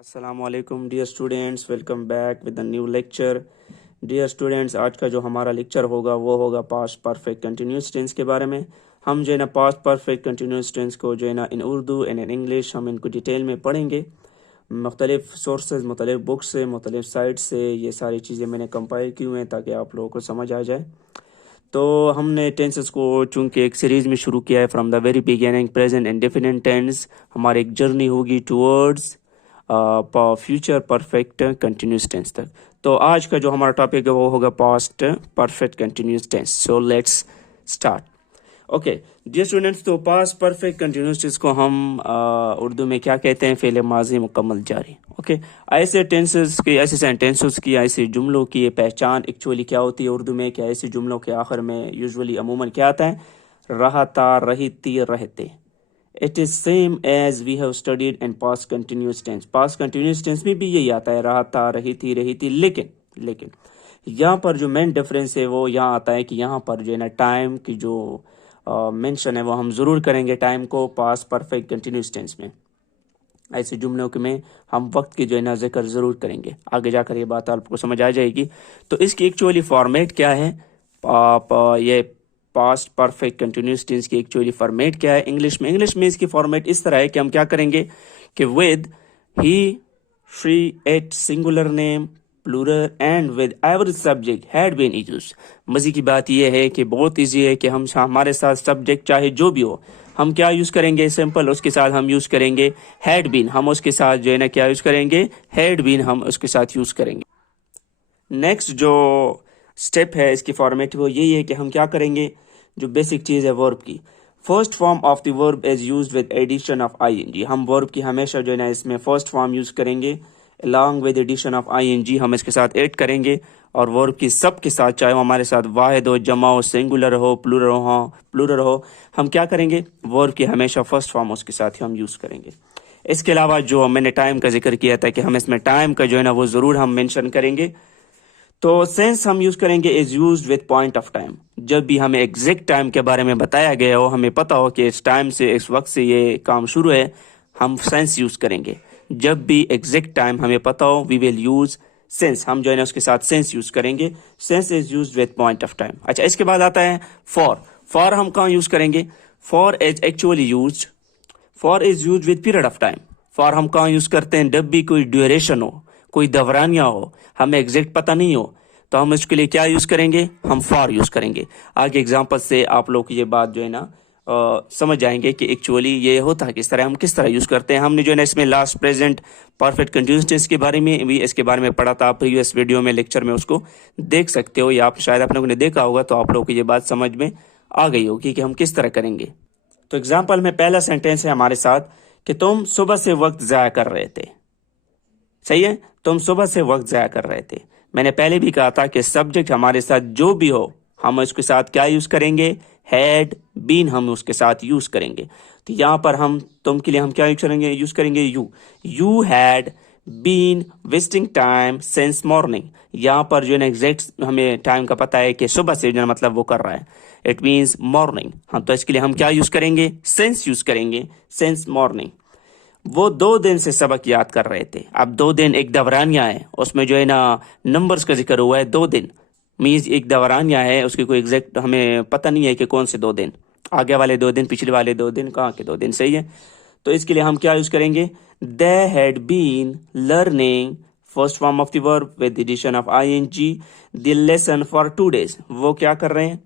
अस्सलामुअलैकुम dear students, welcome back with the new lecture. Dear students, आज का जो हमारा लेक्चर होगा वो होगा पास्ट परफेक्ट कंटिन्यूस टेंस के बारे में। हम जो है ना पास्ट परफेक्ट कंटिन्यूस टेंस को जो है ना इन उर्दू एंड इन इंग्लिश हम इनको डिटेल में पढ़ेंगे। मुख्तलिफ सोर्सेज, मुख्तलिफ बुक्स से, मुख्तलिफ साइट से ये सारी चीज़ें मैंने कंपाइल की हुई हैं ताकि आप लोगों को समझ आ जाए। तो हमने टेंसेस को चूंकि एक सीरीज़ में शुरू किया है from the very beginning, present and definite tense. हमारी एक जर्नी होगी towards future perfect continuous tense तक। तो आज का जो हमारा टॉपिक है वो होगा past perfect continuous tense. So let's start. Okay dear students, तो पास्ट परफेक्ट कंटिन्यूस टेंस को हम उर्दू में क्या कहते हैं? फ़ेल माजी मुकम्मल जारी। ओके ऐसे टेंसेस की, ऐसे सेंटेंसेस की, ऐसे जुमलों की पहचान एक्चुअली क्या होती है उर्दू में? क्या ऐसे जुमलों के आखिर में यूजुअली अमूमन क्या आता है? रहा था, रही थी, रहते। It is same as we have studied in past continuous tense. Past continuous tense में भी यही आता है, रहा था, रही थी। लेकिन यहाँ पर जो मेन डिफरेंस है वो यहाँ आता है कि यहाँ पर जो है ना टाइम की जो मेंशन है वो हम ज़रूर करेंगे टाइम को पास्ट परफेक्ट कंटिन्यूस टेंस में। ऐसे जुमलों के में हम वक्त की जो है ना जिक्र ज़रूर करेंगे। आगे जाकर ये बात आपको समझ आ जाएगी। तो इसकी एक्चुअली फॉर्मेट क्या है? ये पास्ट परफेक्ट कंटिन्यूस टेंस की एक्चुअली फॉर्मेट क्या है इंग्लिश में इसकी फॉर्मेट इस तरह है कि हम क्या करेंगे कि with he, she, it, singular name, plural and with every subject had been used. मजे की बात यह है कि बहुत इजी है कि हम हमारे साथ सब्जेक्ट चाहे जो भी हो, हम क्या यूज करेंगे? सिंपल उसके साथ हम यूज करेंगे हैड बीन। हम उसके साथ जो है ना क्या यूज करेंगे? हैड बीन हम उसके साथ यूज करेंगे। नेक्स्ट जो स्टेप है इसकी फॉर्मेट वो यही है कि हम क्या करेंगे? जो बेसिक चीज़ है वर्ब की, first form of the verb is used with addition of ING. हम वर्ब की हमेशा जो है ना इसमें फर्स्ट फॉर्म यूज करेंगे along with addition of ING. हम इसके साथ ऐड करेंगे और वर्ब की सब के साथ, चाहे वो हमारे साथ वाहिद हो, जमा हो, सिंगुलर हो, प्लूरल हो, हम क्या करेंगे? वर्ब की हमेशा फर्स्ट फॉर्म उसके साथ ही हम यूज करेंगे। इसके अलावा जो मैंने टाइम का जिक्र किया था कि हम इसमें टाइम का जो है ना वो ज़रूर हम मेंशन करेंगे। तो सेंस हम यूज करेंगे is used with point of time. जब भी हमें एग्जैक्ट टाइम के बारे में बताया गया हो, हमें पता हो कि इस टाइम से, इस वक्त से ये काम शुरू है, हम सेंस यूज करेंगे। जब भी एग्जैक्ट टाइम हमें पता हो, वी विल यूज सेंस। हम जो है ना उसके साथ सेंस यूज करेंगे। Sense is used with point of time. अच्छा, इसके बाद आता है फॉर हम कहाँ यूज करेंगे? For is actually used, for is used with period of time. For हम कहाँ यूज करते हैं? जब भी कोई ड्यूरेशन हो, कोई दवरानिया हो, हमें एग्जैक्ट पता नहीं हो, तो हम इसके लिए क्या यूज करेंगे? हम फॉर यूज करेंगे। आगे एग्जांपल से आप लोग ये बात जो है ना समझ जाएंगे कि एक्चुअली ये होता है किस तरह, हम किस तरह यूज करते हैं। हमने जो है ना इसमें last present perfect continuous tense के बारे में भी, इसके बारे में पढ़ा था प्रीवियस वीडियो में, लेक्चर में, उसको देख सकते हो या आप शायद आप लोगों ने देखा होगा, तो आप लोगों को ये बात समझ में आ गई होगी कि हम किस तरह करेंगे। तो एग्जाम्पल में पहला सेंटेंस है हमारे साथ कि तुम सुबह से वक्त ज़ाया कर रहे थे। सही है, तुम सुबह से वक्त ज़ाया कर रहे थे। मैंने पहले भी कहा था कि सब्जेक्ट हमारे साथ जो भी हो, हम उसके साथ क्या यूज करेंगे? हैड बीन हम उसके साथ यूज करेंगे। तो यहां पर हम तुम के लिए हम क्या यूज करेंगे? You had been wasting time since morning. यहाँ पर जो है ना एग्जैक्ट हमें टाइम का पता है कि सुबह से जो मतलब वो कर रहा है, इट मीन्स मॉर्निंग। हाँ, तो इसके लिए हम क्या यूज करेंगे? सेंस यूज करेंगे, सेंस मॉर्निंग। वो 2 दिन से सबक याद कर रहे थे। अब 2 दिन एक दवरानिया है, उसमें जो है ना नंबर्स का जिक्र हुआ है। 2 दिन मीन्स एक दवरानिया है, उसकी कोई एग्जैक्ट हमें पता नहीं है कि कौन से 2 दिन, आगे वाले 2 दिन, पिछले वाले 2 दिन, कहाँ के 2 दिन। सही है, तो इसके लिए हम क्या यूज करेंगे? They had been learning, first form of the verb with addition of ING, the lesson for 2 days। वो क्या कर रहे हैं?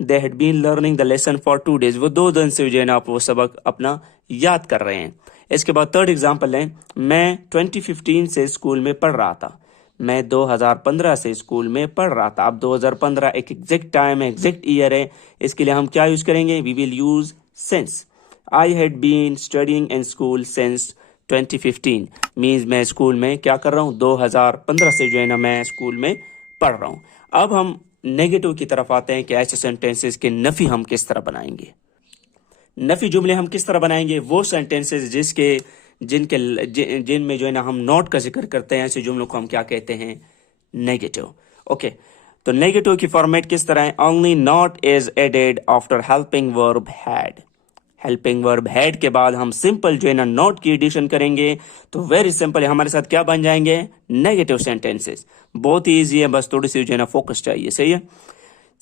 They had been learning the lesson for 2 days। वो 2 दिन से जो है ना आप वो सबक अपना याद कर रहे हैं। इसके बाद थर्ड एग्जाम्पल है, मैं 2015 से स्कूल में पढ़ रहा था। मैं 2015 से स्कूल में पढ़ रहा था। अब 2015 एक एग्जैक्ट टाइम है, एग्जैक्ट ईयर है। इसके लिए हम क्या यूज करेंगे? We will use since. I had been studying in school since 2015 means मैं स्कूल में क्या कर रहा हूँ? 2015 से जो है ना मैं स्कूल में पढ़ रहा हूँ। अब हम नेगेटिव की तरफ आते हैं कि ऐसे सेंटेंसेस के नफी हम किस तरह बनाएंगे। नफी जुमले हम किस तरह बनाएंगे? वो सेंटेंसेस जिनमें जो है ना हम नॉट का जिक्र करते हैं, ऐसे जुमलों को हम क्या कहते हैं? नेगेटिव। ओके, तो नेगेटिव की फॉर्मेट किस तरह है? Only not is added after helping verb had. Helping verb had के बाद हम सिंपल जो है ना नॉट की एडिशन करेंगे तो वेरी सिंपल हमारे साथ क्या बन जाएंगे, नेगेटिव सेंटेंसेस। बहुत ही ईजी है, बस थोड़ी सी जो है ना फोकस चाहिए, सही है।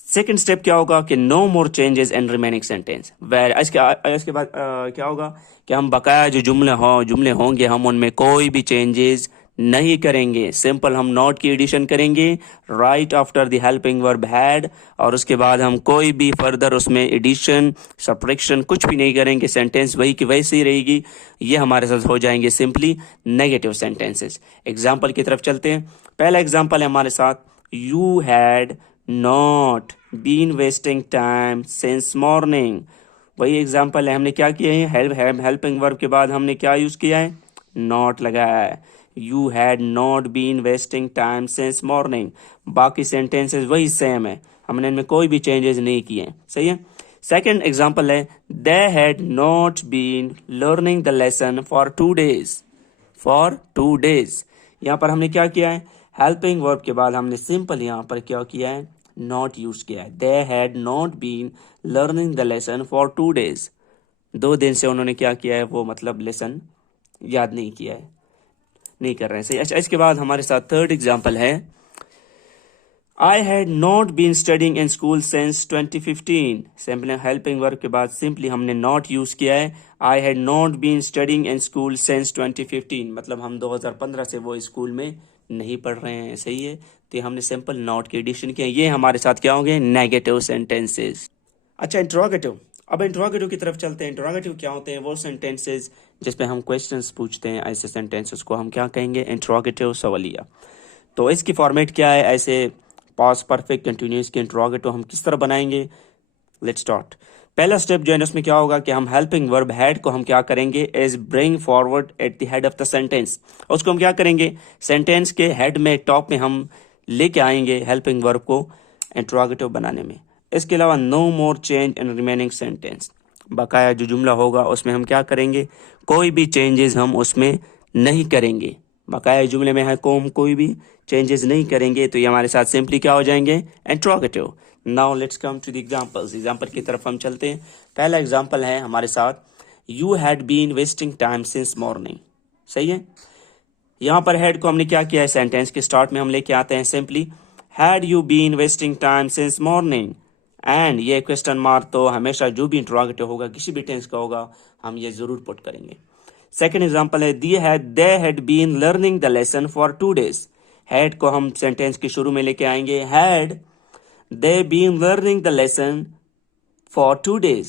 सेकंड स्टेप क्या होगा कि no more changes in remaining sentence. वेर इसके बाद क्या होगा कि हम बकाया जो जुमले होंगे हम उनमें कोई भी चेंजेस नहीं करेंगे। सिंपल हम नॉट की एडिशन करेंगे right after the helping verb had, और उसके बाद हम कोई भी फर्दर उसमें एडिशन सब्ट्रैक्शन कुछ भी नहीं करेंगे। सेंटेंस वही की वैसे ही रहेगी। ये हमारे साथ हो जाएंगे सिंपली नेगेटिव सेंटेंसेस। एग्जाम्पल की तरफ चलते हैं। पहला एग्जाम्पल है हमारे साथ, you had not been wasting time since morning. वही एग्जाम्पल है, हमने क्या किया है, हेल्पिंग वर्ब के बाद हमने क्या यूज किया है, नॉट लगाया है। You had not been wasting time since morning. बाकी सेंटेंसेस वही सेम है, हमने इनमें कोई भी चेंजेस नहीं किए हैं, सही है। सेकेंड एग्जाम्पल है, they had not been learning the lesson for 2 days। For 2 days यहाँ पर हमने क्या किया है, हेल्पिंग वर्ब के बाद हमने सिंपल यहाँ पर क्या किया है, नॉट यूज किया है। They had not been learning the lesson for 2 days। 2 दिन से उन्होंने क्या किया है, वो मतलब लेसन याद नहीं किया है, नहीं कर रहे हैं, सही। अच्छा, इसके बाद हमारे साथ थर्ड एग्जाम्पल है, I had not been studying in school since 2015। Simply helping verb के बाद सिंपली हमने नॉट यूज किया है। I had not been studying in school since 2015, मतलब हम 2015 से वो स्कूल में नहीं पढ़ रहे हैं, सही है। तो हमने सिंपल नॉट की एडिशन किया। ये हमारे साथ क्या होंगे, नेगेटिव सेंटेंसेस। अच्छा, इंट्रोगेटिव। अब इंट्रोगेटिव की तरफ चलते हैं। इंट्रोगेटिव क्या होते हैं, वो सेंटेंसेस जिसपे हम क्वेश्चंस पूछते हैं, ऐसे सेंटेंसेस को हम क्या कहेंगे, इंट्रोगेटिव सवालिया। तो इसकी फॉर्मेट क्या है, ऐसे पास्ट परफेक्ट कंटिन्यूस के इंट्रोगेटिव हम किस तरह बनाएंगे। Let's start. पहला स्टेप जो है उसमें क्या होगा कि हम हेल्पिंग वर्ब हैड को हम क्या करेंगे, as bring forward at the head of the sentence. उसको हम क्या करेंगे, सेंटेंस के हेड में, टॉप में हम लेके आएंगे हेल्पिंग वर्ब को इंट्रोगेटिव बनाने में। इसके अलावा no more change in remaining sentence. बकाया जो जुमला होगा उसमें हम क्या करेंगे, कोई भी चेंजेस हम उसमें नहीं करेंगे। बकाया जुमले में है कोई भी चेंजेस नहीं करेंगे, तो ये हमारे साथ सिंपली क्या हो जाएंगे, interrogative. Now let's come to the examples. Example की तरफ हम चलते हैं। पहला एग्जांपल है हमारे साथ, you had been wasting time since morning, सही है। यहाँ पर हैड को हमने क्या किया है, सेंटेंस के स्टार्ट में हम लेके आते हैं simply, had you been wasting time since morning. And ये क्वेश्चन मार्क तो हमेशा जो भी इंट्रोगेटिव होगा, किसी भी टेंस का होगा, हम ये जरूर पुट करेंगे। सेकेंड एग्जांपल है, they had been learning the lesson for 2 days। Had को हम सेंटेंस के शुरू में लेके आएंगे, had they been learning the lesson for 2 days,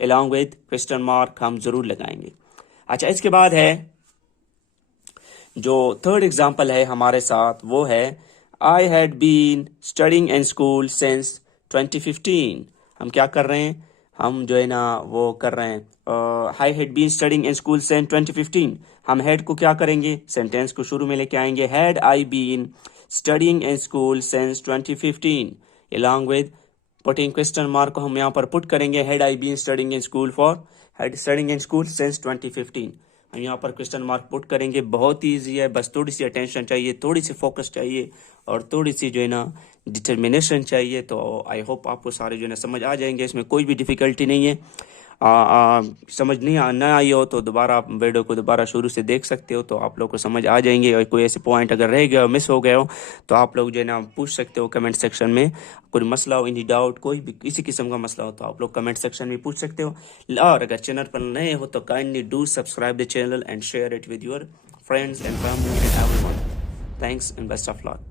along with question mark हम जरूर लगाएंगे। अच्छा, इसके बाद है जो थर्ड एग्जांपल है हमारे साथ, वो है, I had been studying in school since 2015। हम क्या कर रहे हैं, हम जो है ना वो कर रहे हैं, I had been studying in school since 2015। हम हैड को क्या करेंगे, सेंटेंस को शुरू में लेके आएंगे, had I been studying in school since 2015, along with putting question mark को हम यहाँ पर पुट करेंगे, had I been studying in school since 2015। हम यहाँ पर क्वेश्चन मार्क पुट करेंगे। बहुत ही ईजी है, बस थोड़ी सी अटेंशन चाहिए, थोड़ी सी फोकस चाहिए, और थोड़ी सी जो है ना डिटर्मिनेशन चाहिए। तो आई होप आपको सारे जो है ना समझ आ जाएंगे, इसमें कोई भी डिफिकल्टी नहीं है। समझ नहीं आई हो तो दोबारा आप वीडियो को दोबारा शुरू से देख सकते हो, तो आप लोग को समझ आ जाएंगे। और कोई ऐसे पॉइंट अगर रह गया हो, मिस हो गए हो, तो आप लोग जो है ना पूछ सकते हो कमेंट सेक्शन में। कोई मसला हो, एनी डाउट, कोई भी किसी किस्म का मसला हो, तो आप लोग कमेंट सेक्शन में पूछ सकते हो। और अगर चैनल पर नए हो तो kindly do subscribe the channel and share it with your friends and family and everyone. Thanks and best of luck.